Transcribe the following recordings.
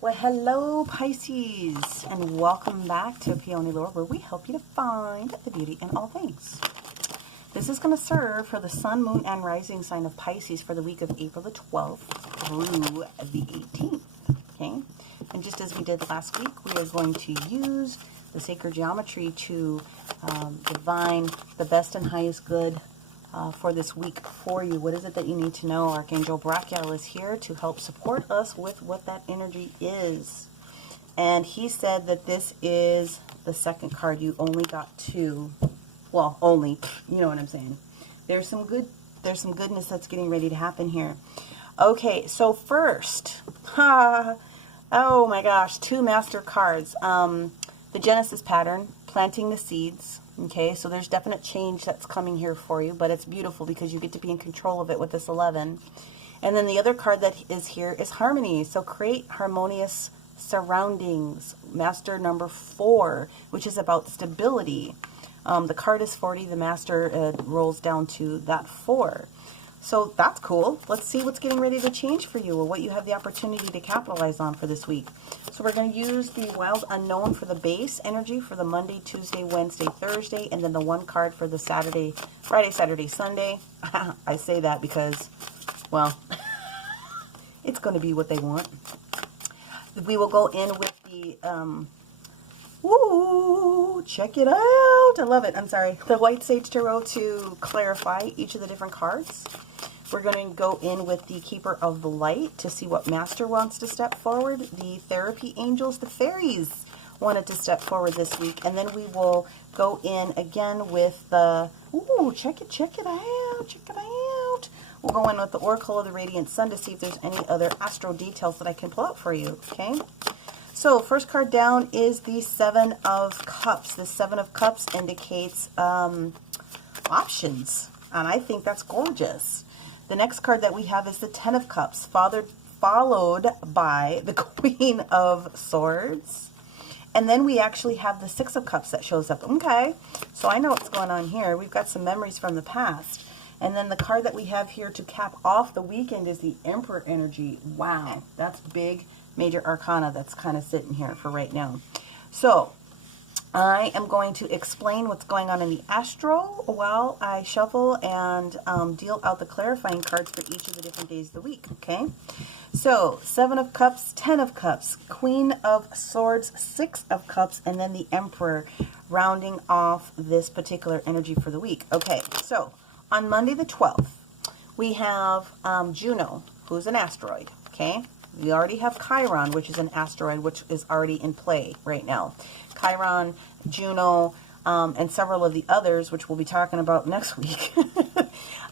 Well, hello Pisces, and welcome back to PeonyLore, where we help you to find the beauty in all things. This is going to serve for the sun, moon, and rising sign of Pisces for the week of April the 12th through the 18th. Okay, and just as we did last week, we are going to use the sacred geometry to divine the best and highest good for this week for you. What is it that you need to know? Archangel Brachial is here to help support us with what that energy is. And he said that this is the second card. You only got two. Well, only, you know what I'm saying. There's some goodness that's getting ready to happen here. Okay, so first, oh my gosh, two master cards. The Genesis pattern, planting the seeds. Okay, so there's definite change that's coming here for you, but it's beautiful because you get to be in control of it with this 11. And then the other card that is here is Harmony. So create harmonious surroundings, master number 4, which is about stability. The card is 40, the master rolls down to that 4. So that's cool. Let's see what's getting ready to change for you or what you have the opportunity to capitalize on for this week. So we're going to use the Wild Unknown for the base energy for the Monday, Tuesday, Wednesday, Thursday, and then the one card for the Saturday, Friday, Saturday, Sunday. I say that because, well, it's going to be what they want. We will go in with the, woo, check it out. I love it. I'm sorry. The White Sage Tarot to clarify each of the different cards. We're going to go in with the Keeper of the Light to see what Master wants to step forward. The Therapy Angels, the Fairies wanted to step forward this week. And then we will go in again with the, ooh, check it out. We'll go in with the Oracle of the Radiant Sun to see if there's any other astro details that I can pull out for you, okay? So first card down is the Seven of Cups. The Seven of Cups indicates options, and I think that's gorgeous. The next card that we have is the Ten of Cups, followed by the Queen of Swords. And then we actually have the Six of Cups that shows up. Okay, so I know what's going on here. We've got some memories from the past. And then the card that we have here to cap off the weekend is the Emperor energy. Wow, that's big. Major arcana that's kind of sitting here for right now. So I am going to explain what's going on in the astral while I shuffle and deal out the clarifying cards for each of the different days of the week, okay? So 7 of Cups, 10 of Cups, Queen of Swords, 6 of Cups, and then the Emperor rounding off this particular energy for the week. Okay, so on Monday the 12th, we have Juno, who's an asteroid, okay? We already have Chiron, which is an asteroid, which is already in play right now. Chiron, Juno, and several of the others, which we'll be talking about next week,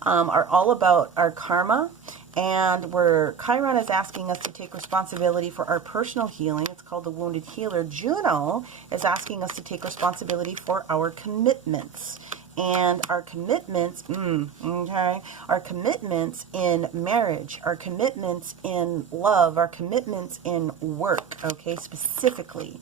are all about our karma. And where Chiron is asking us to take responsibility for our personal healing, it's called the Wounded Healer. Juno is asking us to take responsibility for our commitments. And our commitments, okay, our commitments in marriage, our commitments in love, our commitments in work, okay, specifically.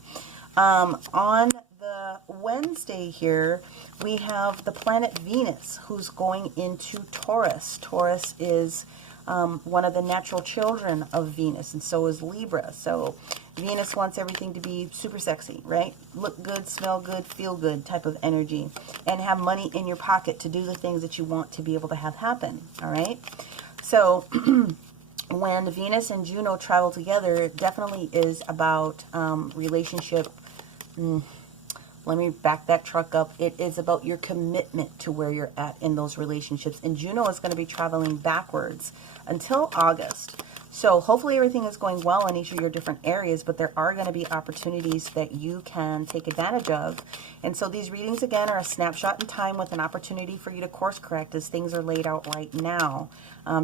On the Wednesday here, we have the planet Venus, who's going into Taurus. Taurus is one of the natural children of Venus, and so is Libra. So Venus wants everything to be super sexy, right? Look good, smell good, feel good type of energy, and have money in your pocket to do the things that you want to be able to have happen, all right? So when Venus and Juno travel together, it definitely is about relationship. Let me back that truck up. It is about your commitment to where you're at in those relationships. And Juno is going to be traveling backwards until August. So hopefully everything is going well in each of your different areas, but there are going to be opportunities that you can take advantage of. And so these readings, again, are a snapshot in time with an opportunity for you to course correct as things are laid out right now,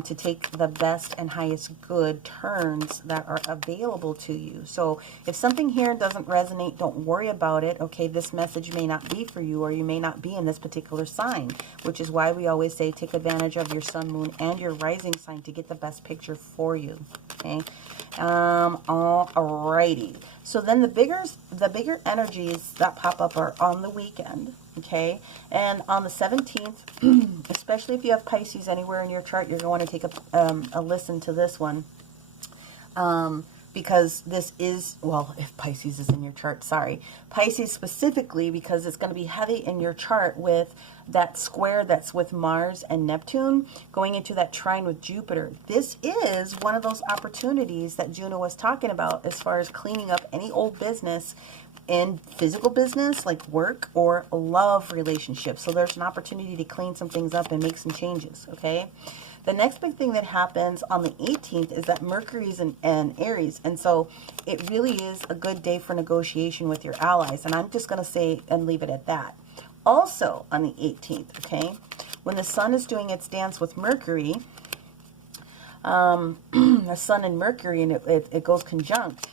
to take the best and highest good turns that are available to you. So if something here doesn't resonate, don't worry about it. Okay, this message may not be for you, or you may not be in this particular sign, which is why we always say take advantage of your sun, moon, and your rising sign to get the best picture for you. Okay, alrighty. So then the bigger energies that pop up are on the weekend. Okay, and on the 17th, especially if you have Pisces anywhere in your chart, you're going to take a listen to this one. because this is, well, if Pisces is in your chart, sorry. Pisces specifically because it's going to be heavy in your chart with that square that's with Mars and Neptune going into that trine with Jupiter. This is one of those opportunities that Juno was talking about as far as cleaning up any old business in physical business like work or love relationships. So there's an opportunity to clean some things up and make some changes, okay? The next big thing that happens on the 18th is that Mercury's in Aries. And so it really is a good day for negotiation with your allies. And I'm just going to say and leave it at that. Also on the 18th, okay, when the sun is doing its dance with Mercury, the sun and Mercury, and it goes conjunct.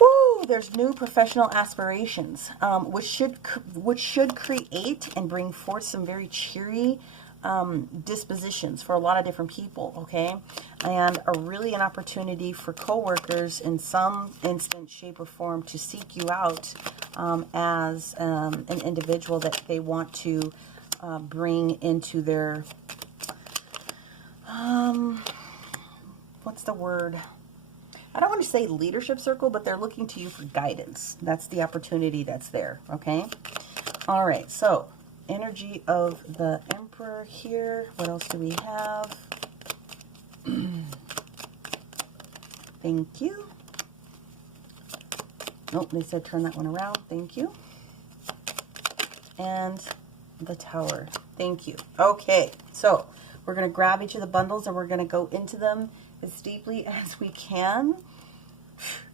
Woo, there's new professional aspirations, which should create and bring forth some very cheery dispositions for a lot of different people, okay? And really an opportunity for coworkers in some instance, shape, or form to seek you out as an individual that they want to bring into their, what's the word? I don't want to say leadership circle, but they're looking to you for guidance. That's the opportunity that's there, okay? All right, so energy of the Emperor here. What else do we have? Thank you. Nope, they said turn that one around. Thank you. And the Tower. Thank you. Okay, so we're going to grab each of the bundles and we're going to go into them as deeply as we can,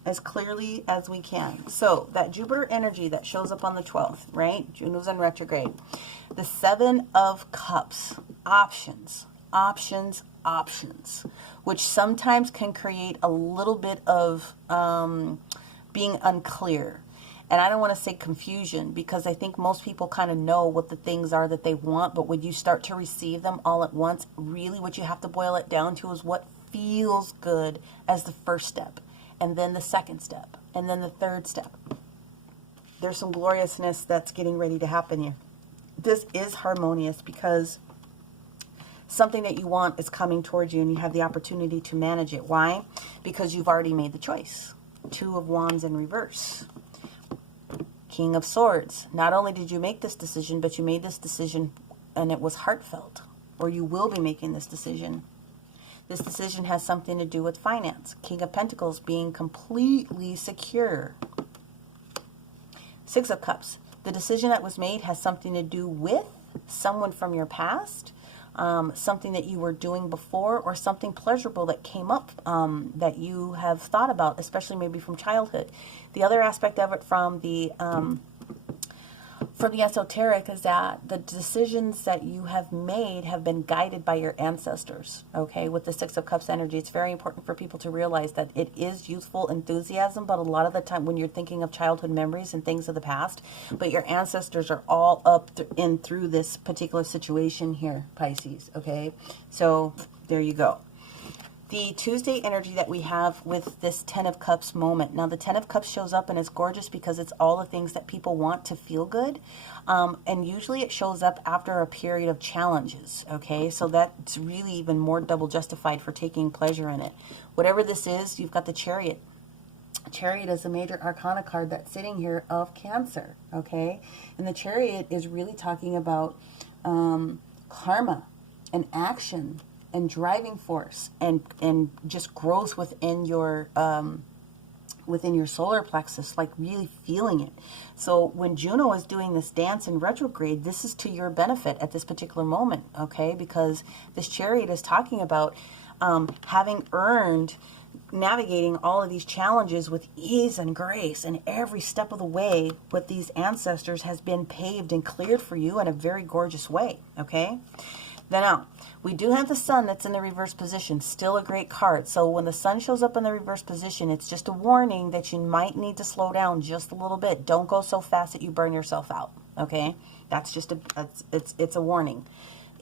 as clearly as we can. So that Jupiter energy that shows up on the 12th, right? Juno's in retrograde. The 7 of Cups. Options, options, options, which sometimes can create a little bit of being unclear. And I don't want to say confusion, because I think most people kind of know what the things are that they want, but when you start to receive them all at once, really what you have to boil it down to is what feels good as the first step, and then the second step, and then the third step. There's some gloriousness that's getting ready to happen here. This is harmonious because something that you want is coming towards you and you have the opportunity to manage it. Why? Because you've already made the choice. 2 of Wands in reverse. King of Swords. Not only did you make this decision, but you made this decision and it was heartfelt, or you will be making this decision. This decision has something to do with finance. King of Pentacles, being completely secure. 6 of Cups. The decision that was made has something to do with someone from your past, something that you were doing before, or something pleasurable that came up that you have thought about, especially maybe from childhood. The other aspect of it from the esoteric is that the decisions that you have made have been guided by your ancestors, okay? With the 6 of Cups energy, it's very important for people to realize that it is youthful enthusiasm, but a lot of the time when you're thinking of childhood memories and things of the past, but your ancestors are all up through this particular situation here, Pisces, okay? So there you go. The Tuesday energy that we have with this 10 of Cups moment. Now, the 10 of Cups shows up and it's gorgeous because it's all the things that people want to feel good. And usually it shows up after a period of challenges, okay? So that's really even more double justified for taking pleasure in it. Whatever this is, you've got the Chariot. Chariot is a major arcana card that's sitting here of Cancer, okay? And the Chariot is really talking about karma and action and driving force and just growth within your solar plexus, like really feeling it. So when Juno is doing this dance in retrograde, this is to your benefit at this particular moment, okay? Because this Chariot is talking about having earned, navigating all of these challenges with ease and grace, and every step of the way with these ancestors has been paved and cleared for you in a very gorgeous way, okay? Now, we do have the Sun that's in the reverse position, still a great card. So when the Sun shows up in the reverse position, it's just a warning that you might need to slow down just a little bit. Don't go so fast that you burn yourself out, okay? That's just it's a warning.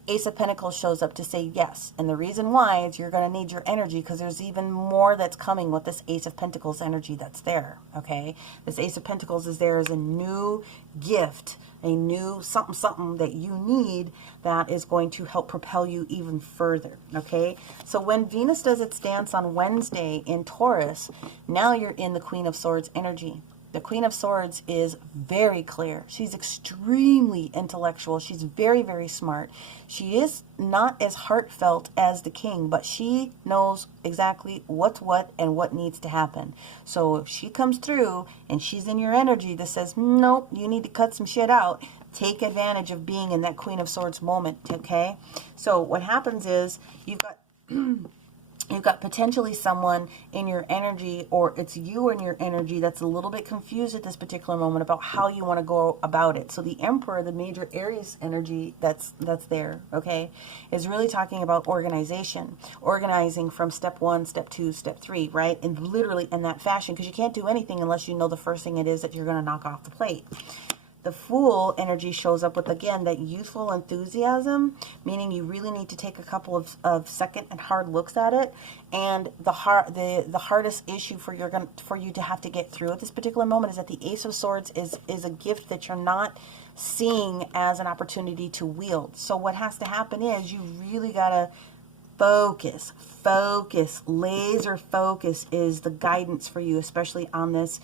Ace of Pentacles shows up to say yes. And the reason why is you're going to need your energy, because there's even more that's coming with this Ace of Pentacles energy that's there, okay? This Ace of Pentacles is there as a new gift a new something that you need that is going to help propel you even further, okay? So when Venus does its dance on Wednesday in Taurus, now you're in the Queen of Swords energy. The Queen of Swords is very clear. She's extremely intellectual. She's very, very smart. She is not as heartfelt as the King, but she knows exactly what's what and what needs to happen. So if she comes through and she's in your energy that says, nope, you need to cut some shit out, take advantage of being in that Queen of Swords moment, okay? So what happens is you've got potentially someone in your energy, or it's you in your energy, that's a little bit confused at this particular moment about how you want to go about it. So the Emperor, the major Aries energy that's there, okay, is really talking about organization, organizing from step 1, step 2, step 3, right? And literally in that fashion, because you can't do anything unless you know the first thing it is that you're going to knock off the plate. The Fool energy shows up with, again, that youthful enthusiasm, meaning you really need to take a couple of second and hard looks at it. And the hardest issue for you to have to get through at this particular moment is that the Ace of Swords is a gift that you're not seeing as an opportunity to wield. So what has to happen is you really got to focus, laser focus is the guidance for you, especially on this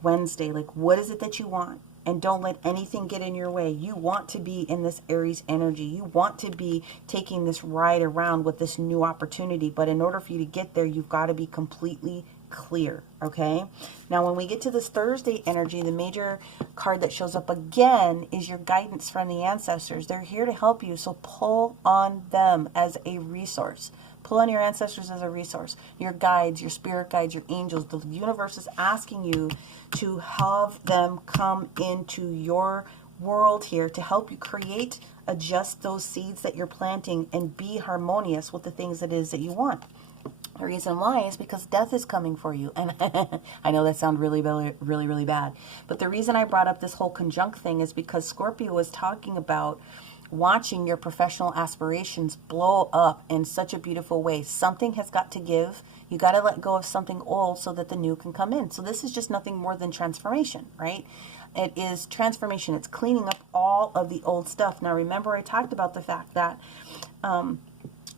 Wednesday. Like, what is it that you want? And don't let anything get in your way. You want to be in this Aries energy. You want to be taking this ride around with this new opportunity. But in order for you to get there, you've got to be completely clear, okay? Now, when we get to this Thursday energy, the major card that shows up again is your guidance from the ancestors. They're here to help you, so pull on them as a resource. Pull on your ancestors as a resource. Your guides, your spirit guides, your angels. The universe is asking you to have them come into your world here to help you create, adjust those seeds that you're planting, and be harmonious with the things that it is that you want. The reason why is because death is coming for you. And I know that sounds really bad. But the reason I brought up this whole conjunct thing is because Scorpio was talking about watching your professional aspirations blow up in such a beautiful way. Something has got to give. You got to let go of something old so that the new can come in. So this is just nothing more than transformation, right? It is transformation. It's cleaning up all of the old stuff. Now, remember, I talked about the fact that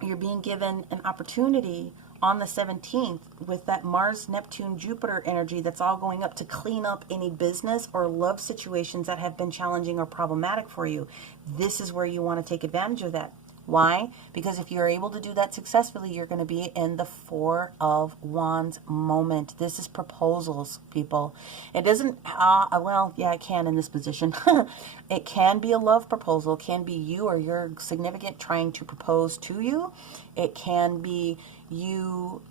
you're being given an opportunity on the 17th with that Mars, Neptune, Jupiter energy that's all going up to clean up any business or love situations that have been challenging or problematic for you. This is where you want to take advantage of that. Why? Because if you're able to do that successfully, you're going to be in the Four of Wands moment. This is proposals, people. It doesn't, well, yeah, it can in this position. It can be a love proposal. It can be you or your significant trying to propose to you. It can be you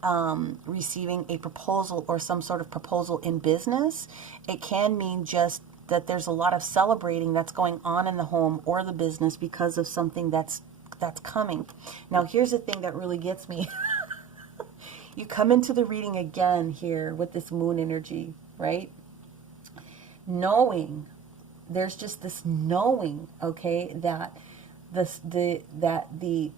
receiving a proposal or some sort of proposal in business. It can mean just that there's a lot of celebrating that's going on in the home or the business because of something that's coming. Now, here's the thing that really gets me. You come into the reading again here with this moon energy, right? Knowing, there's just this knowing, okay, that the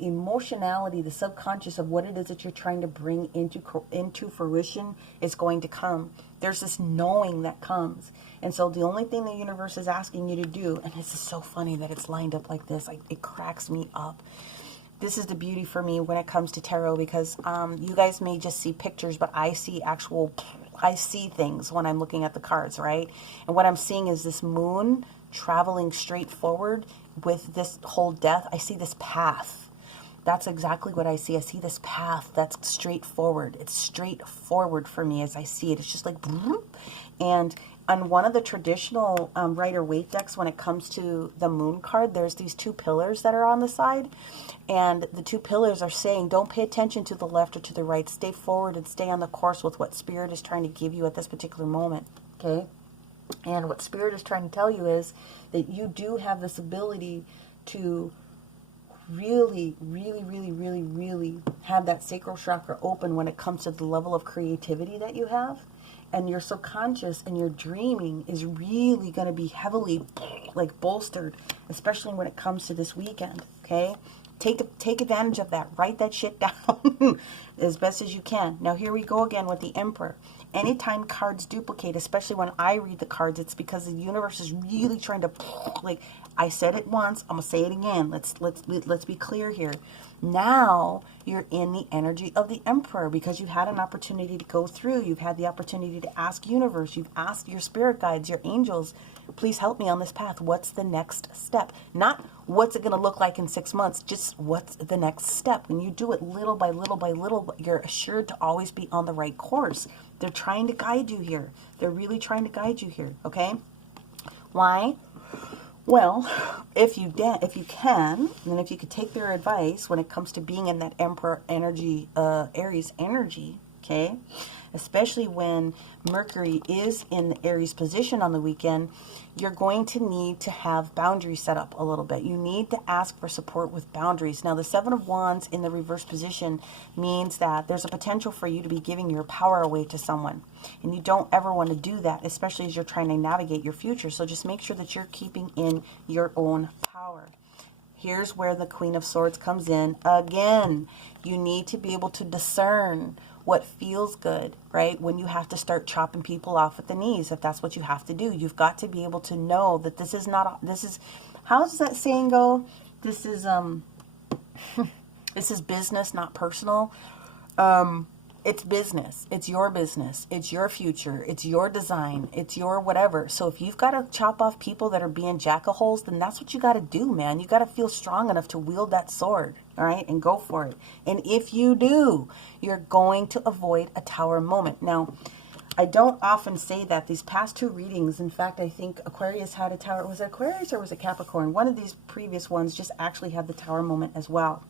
emotionality, the subconscious of what it is that you're trying to bring into fruition is going to come. There's this knowing that comes. And so the only thing the universe is asking you to do, and this is so funny that it's lined up like this, it cracks me up. This is the beauty for me when it comes to tarot, because you guys may just see pictures, but I see things when I'm looking at the cards, right? And what I'm seeing is this moon traveling straight forward with this whole death. I see this path. That's exactly what I see. I see this path that's straightforward. It's straightforward for me as I see it. It's just like, and on one of the traditional Rider-Waite decks, when it comes to the moon card, there's these two pillars that are on the side. And the two pillars are saying, don't pay attention to the left or to the right. Stay forward and stay on the course with what Spirit is trying to give you at this particular moment. Okay? And what Spirit is trying to tell you is that you do have this ability to really have that sacral chakra open when it comes to the level of creativity that you have. And your subconscious and your dreaming is really going to be heavily like bolstered, especially when it comes to this weekend, okay? Take advantage of that. Write that shit down as best as you can. Now here we go again with the Emperor. Anytime cards duplicate, especially when I read the cards, it's because the universe is really trying to, like, I said it once, I'm gonna say it again. Let's be clear here. Now you're in the energy of the Emperor because you've had an opportunity to go through. You've had the opportunity to ask universe. You've asked your spirit guides, your angels, please help me on this path. What's the next step? Not what's it going to look like in 6 months, just what's the next step. When you do it little by little by little, you're assured to always be on the right course. They're trying to guide you here. They're really trying to guide you here, okay? Why? Well, if you can, and if you could take their advice when it comes to being in that Emperor energy, Aries energy, okay? Especially when Mercury is in the Aries position on the weekend, you're going to need to have boundaries set up a little bit. You need to ask for support with boundaries. Now, the Seven of Wands in the reverse position means that there's a potential for you to be giving your power away to someone. And you don't ever want to do that, especially as you're trying to navigate your future. So just make sure that you're keeping in your own power. Here's where the Queen of Swords comes in. Again, you need to be able to discern what feels good, right? When you have to start chopping people off at the knees, if that's what you have to do. You've got to be able to know that this is not, this is, how does that saying go? This is, this is business, not personal. It's business. It's your business. It's your future. It's your design. It's your whatever. So if you've got to chop off people that are being jack-a-holes, then that's what you got to do, man. You got to feel strong enough to wield that sword, all right, and go for it. And if you do, you're going to avoid a tower moment. Now, I don't often say that. These past two readings, in fact, I think Aquarius had a tower. Was it Aquarius or was it Capricorn? One of these previous ones just actually had the tower moment as well.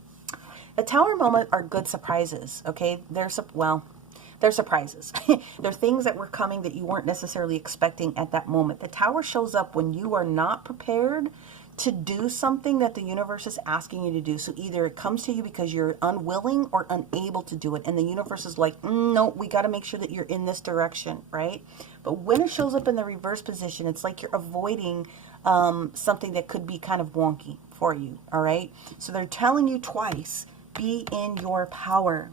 The tower moment are good surprises, okay? They're surprises. They're things that were coming that you weren't necessarily expecting at that moment. The tower shows up when you are not prepared to do something that the universe is asking you to do. So either it comes to you because you're unwilling or unable to do it. And the universe is like, no, we got to make sure that you're in this direction, right? But when it shows up in the reverse position, it's like you're avoiding something that could be kind of wonky for you, all right? So they're telling you twice, be in your power.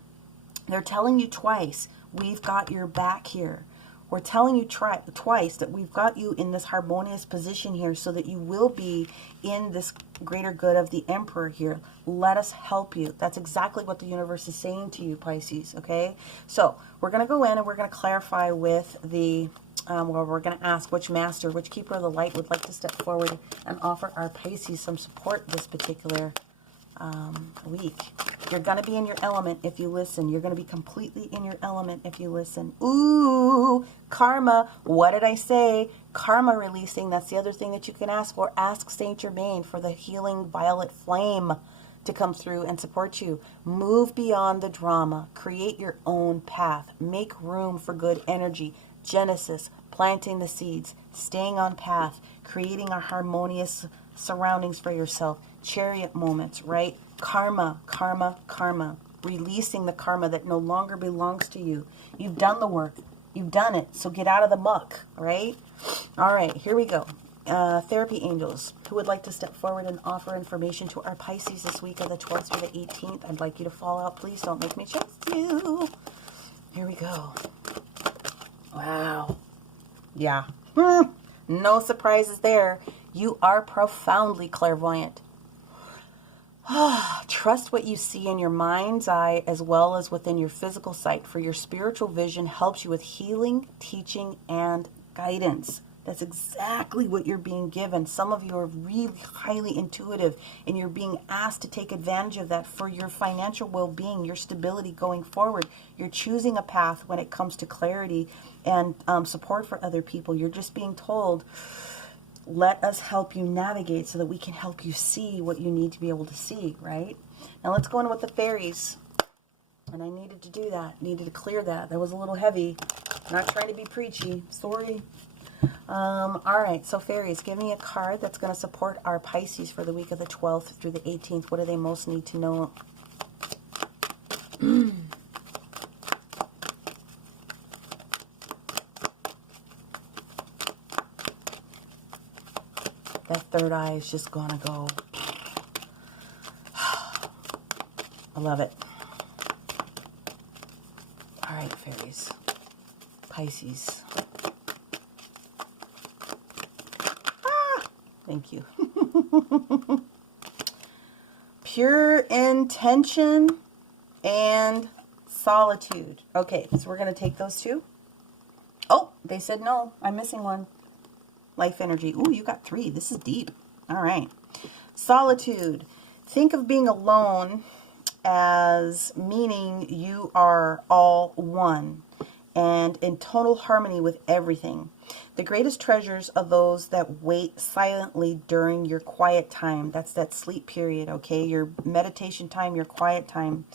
They're telling you twice, we've got your back here. We're telling you twice that we've got you in this harmonious position here so that you will be in this greater good of the Emperor here. Let us help you. That's exactly what the universe is saying to you, Pisces, okay? So we're going to go in and we're going to clarify with the, well, we're going to ask which master, which keeper of the light would like to step forward and offer our Pisces some support this particular week. You're going to be in your element if you listen. You're going to be completely in your element if you listen. Ooh, karma. What did I say? Karma releasing. That's the other thing that you can ask for. Ask Saint Germain for the healing violet flame to come through and support you. Move beyond the drama. Create your own path. Make room for good energy. Genesis, planting the seeds, staying on path, creating a harmonious surroundings for yourself. Chariot moments, right? Karma, karma, karma. Releasing the karma that no longer belongs to you. You've done the work. You've done it. So get out of the muck, right? All right, here we go. Therapy angels who would like to step forward and offer information to our Pisces this week of the 12th through the 18th. I'd like you to fall out. Please don't make me chase you. Here we go. Wow. Yeah. No surprises there. You are profoundly clairvoyant. Trust what you see in your mind's eye as well as within your physical sight, for your spiritual vision helps you with healing, teaching, and guidance. That's exactly what you're being given. Some of you are really highly intuitive, and you're being asked to take advantage of that for your financial well-being, your stability going forward. You're choosing a path when it comes to clarity and support for other people. You're just being told, let us help you navigate so that we can help you see what you need to be able to see, right? Now let's go in with the fairies. And I needed to do that. Needed to clear that. That was a little heavy. Not trying to be preachy. Sorry. All right. So fairies, give me a card that's going to support our Pisces for the week of the 12th through the 18th. What do they most need to know? That third eye is just going to go. I love it. All right, fairies. Pisces. Ah, thank you. Pure intention and solitude. Okay, so we're going to take those two. Oh, they said no. I'm missing one. Life energy. Ooh, you got 3. This is deep. All right. Solitude. Think of being alone as meaning you are all one and in total harmony with everything. The greatest treasures are those that wait silently during your quiet time. That's that sleep period, okay? Your meditation time, your quiet time.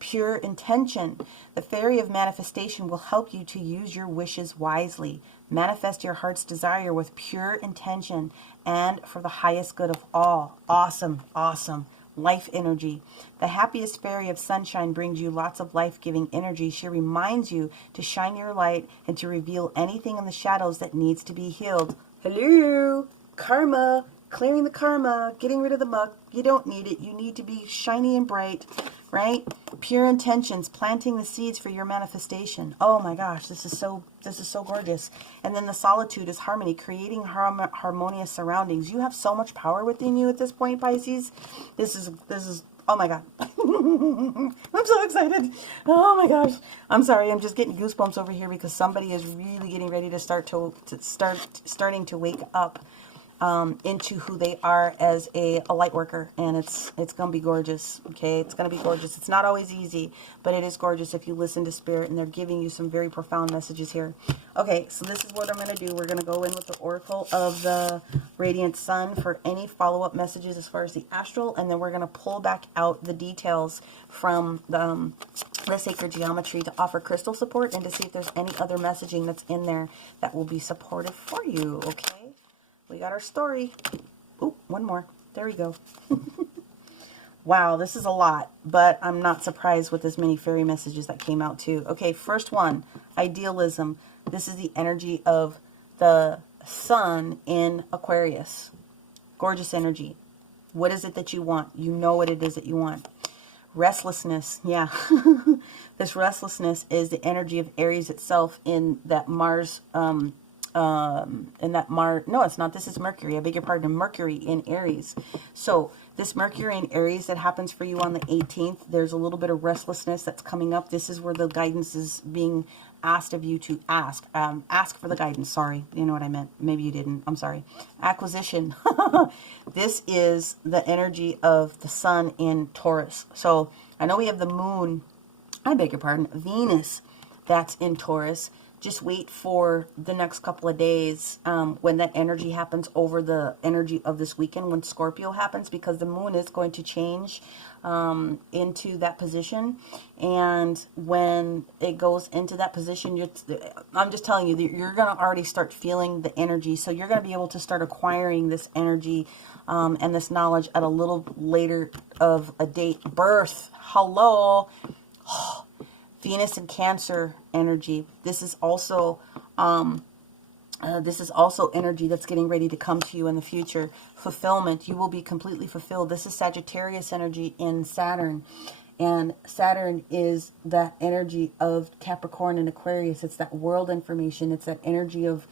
Pure intention. The fairy of manifestation will help you to use your wishes wisely. Manifest your heart's desire with pure intention and for the highest good of all. Awesome, awesome. Life energy. The happiest fairy of sunshine brings you lots of life-giving energy. She reminds you to shine your light and to reveal anything in the shadows that needs to be healed. Hello, karma. Clearing the karma, getting rid of the muck. You don't need it. You need to be shiny and bright, right? Pure intentions, planting the seeds for your manifestation. Oh my gosh, this is so gorgeous. And then the solitude is harmony, creating harmonious surroundings. You have so much power within you at this point, Pisces. This is oh my God. I'm so excited. Oh my gosh. I'm sorry. I'm just getting goosebumps over here because somebody is really getting ready to starting to wake up into who they are as a light worker, and it's gonna be gorgeous. Okay, it's gonna be gorgeous. It's not always easy, but it is gorgeous if you listen to spirit, and they're giving you some very profound messages here. Okay, so this is what I'm gonna do. We're gonna go in with the oracle of the radiant sun for any follow-up messages as far as the astral, and then we're gonna pull back out the details from the sacred geometry to offer crystal support and to see if there's any other messaging that's in there that will be supportive for you. Okay. We got our story. Oh, one more. There we go. Wow, this is a lot, but I'm not surprised with as many fairy messages that came out too. Okay, first one, idealism. This is the energy of the sun in Aquarius. Gorgeous energy. What is it that you want? You know what it is that you want. Restlessness. Yeah. This restlessness is the energy of Aries itself in that Mars, no, it's not. This is Mercury. I beg your pardon. Mercury in Aries. So this Mercury in Aries that happens for you on the 18th, there's a little bit of restlessness that's coming up. This is where the guidance is being asked of you to ask. Ask for the guidance. Sorry. You know what I meant. Maybe you didn't. I'm sorry. Acquisition. This is the energy of the sun in Taurus. So I know we have the moon, I beg your pardon, Venus that's in Taurus. Just wait for the next couple of days when that energy happens over the energy of this weekend when Scorpio happens, because the moon is going to change into that position. And when it goes into that position, I'm just telling you, you're going to already start feeling the energy. So you're going to be able to start acquiring this energy and this knowledge at a little later of a date. Birth. Hello. Venus and Cancer energy. This is also energy that's getting ready to come to you in the future. Fulfillment. You will be completely fulfilled. This is Sagittarius energy in Saturn. And Saturn is that energy of Capricorn and Aquarius. It's that world information. It's that energy of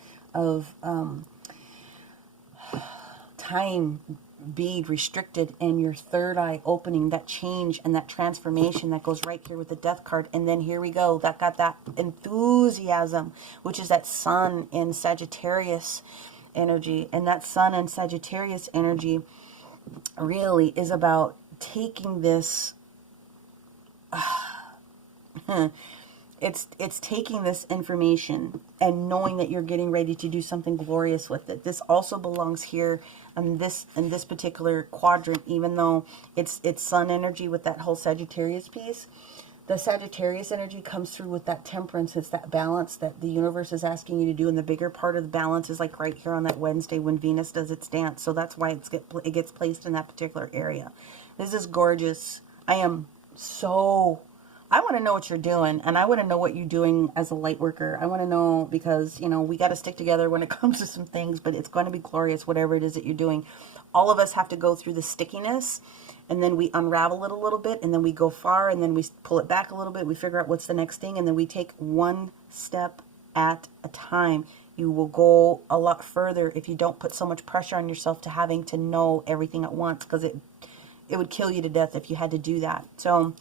time being restricted and your third eye opening, that change and that transformation that goes right here with the death card. And then here we go, that got that enthusiasm, which is that sun in Sagittarius energy. And that sun in Sagittarius energy really is about taking this it's taking this information and knowing that you're getting ready to do something glorious with it. This also belongs here in this particular quadrant, even though it's sun energy with that whole Sagittarius piece. The Sagittarius energy comes through with that temperance. It's that balance that the universe is asking you to do, and the bigger part of the balance is like right here on that Wednesday when Venus does its dance. So that's why it gets placed in that particular area. This is gorgeous. I want to know what you're doing, and I want to know what you're doing as a light worker. I want to know because, you know, we got to stick together when it comes to some things, but it's going to be glorious, whatever it is that you're doing. All of us have to go through the stickiness and then we unravel it a little bit, and then we go far, and then we pull it back a little bit, we figure out what's the next thing, and then we take one step at a time. You will go a lot further if you don't put so much pressure on yourself to having to know everything at once, because it would kill you to death if you had to do that. So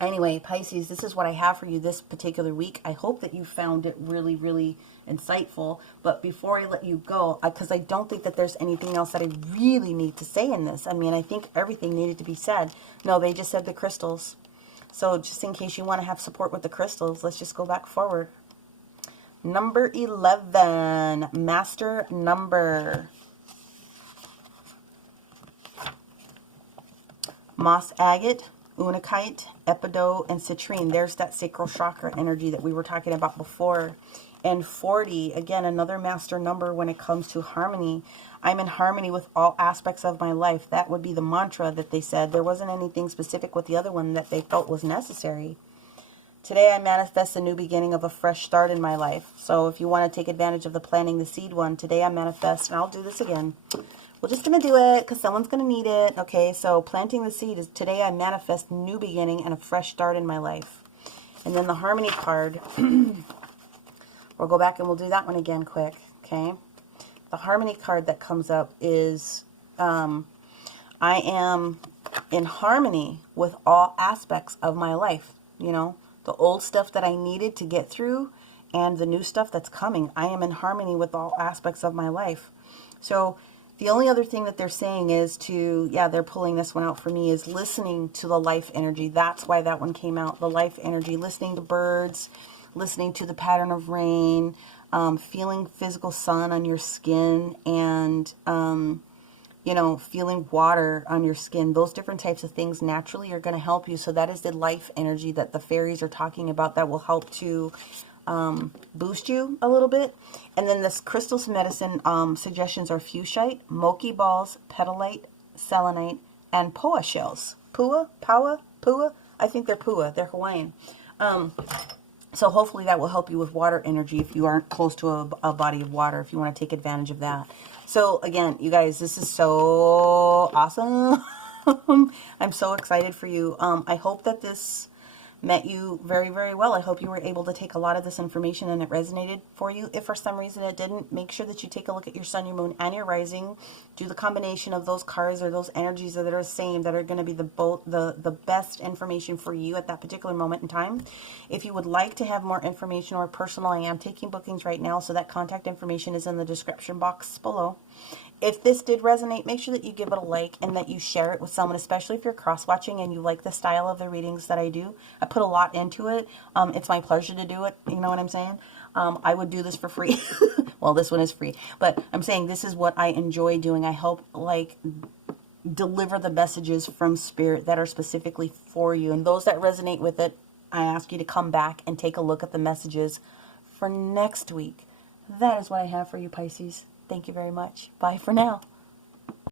anyway, Pisces, this is what I have for you this particular week. I hope that you found it really, really insightful. But before I let you go, because I don't think that there's anything else that I really need to say in this. I mean, I think everything needed to be said. No, they just said the crystals. So just in case you want to have support with the crystals, let's just go back forward. Number 11, master number. Moss agate, unakite, epidote, and citrine. There's that sacral chakra energy that we were talking about before. And 40, again, another master number when it comes to harmony. I'm in harmony with all aspects of my life. That would be the mantra that they said. There wasn't anything specific with the other one that they felt was necessary. Today I manifest a new beginning of a fresh start in my life. So if you want to take advantage of the planting the seed one, today I manifest, and I'll do this again. We're just going to do it because someone's going to need it. Okay, so planting the seed is today I manifest new beginning and a fresh start in my life. And then the harmony card, we'll go back and we'll do that one again quick. Okay, the harmony card that comes up is I am in harmony with all aspects of my life. You know, the old stuff that I needed to get through and the new stuff that's coming. I am in harmony with all aspects of my life. So the only other thing that they're saying is to, yeah, they're pulling this one out for me, is listening to the life energy. That's why that one came out, the life energy. Listening to birds, listening to the pattern of rain, feeling physical sun on your skin, and you know, feeling water on your skin. Those different types of things naturally are going to help you. So that is the life energy that the fairies are talking about that will help to boost you a little bit. And then this crystals medicine suggestions are fuchsite, moki balls, petalite, selenite, and poa shells. Pua? I think they're pua. They're Hawaiian. So hopefully that will help you with water energy if you aren't close to a body of water, if you want to take advantage of that. So again, you guys, this is so awesome. I'm so excited for you. I hope that this met you very, very well. I hope you were able to take a lot of this information and it resonated for you. If for some reason it didn't, make sure that you take a look at your sun, your moon, and your rising. Do the combination of those cards or those energies that are the same, that are going to be the best information for you at that particular moment in time. If you would like to have more information or personal, I am taking bookings right now, so that contact information is in the description box below. If this did resonate, make sure that you give it a like and that you share it with someone, especially if you're cross-watching and you like the style of the readings that I do. I put a lot into it. It's my pleasure to do it. You know what I'm saying? I would do this for free. Well, this one is free. But I'm saying this is what I enjoy doing. I help, like, deliver the messages from Spirit that are specifically for you. And those that resonate with it, I ask you to come back and take a look at the messages for next week. That is what I have for you, Pisces. Thank you very much. Bye for now.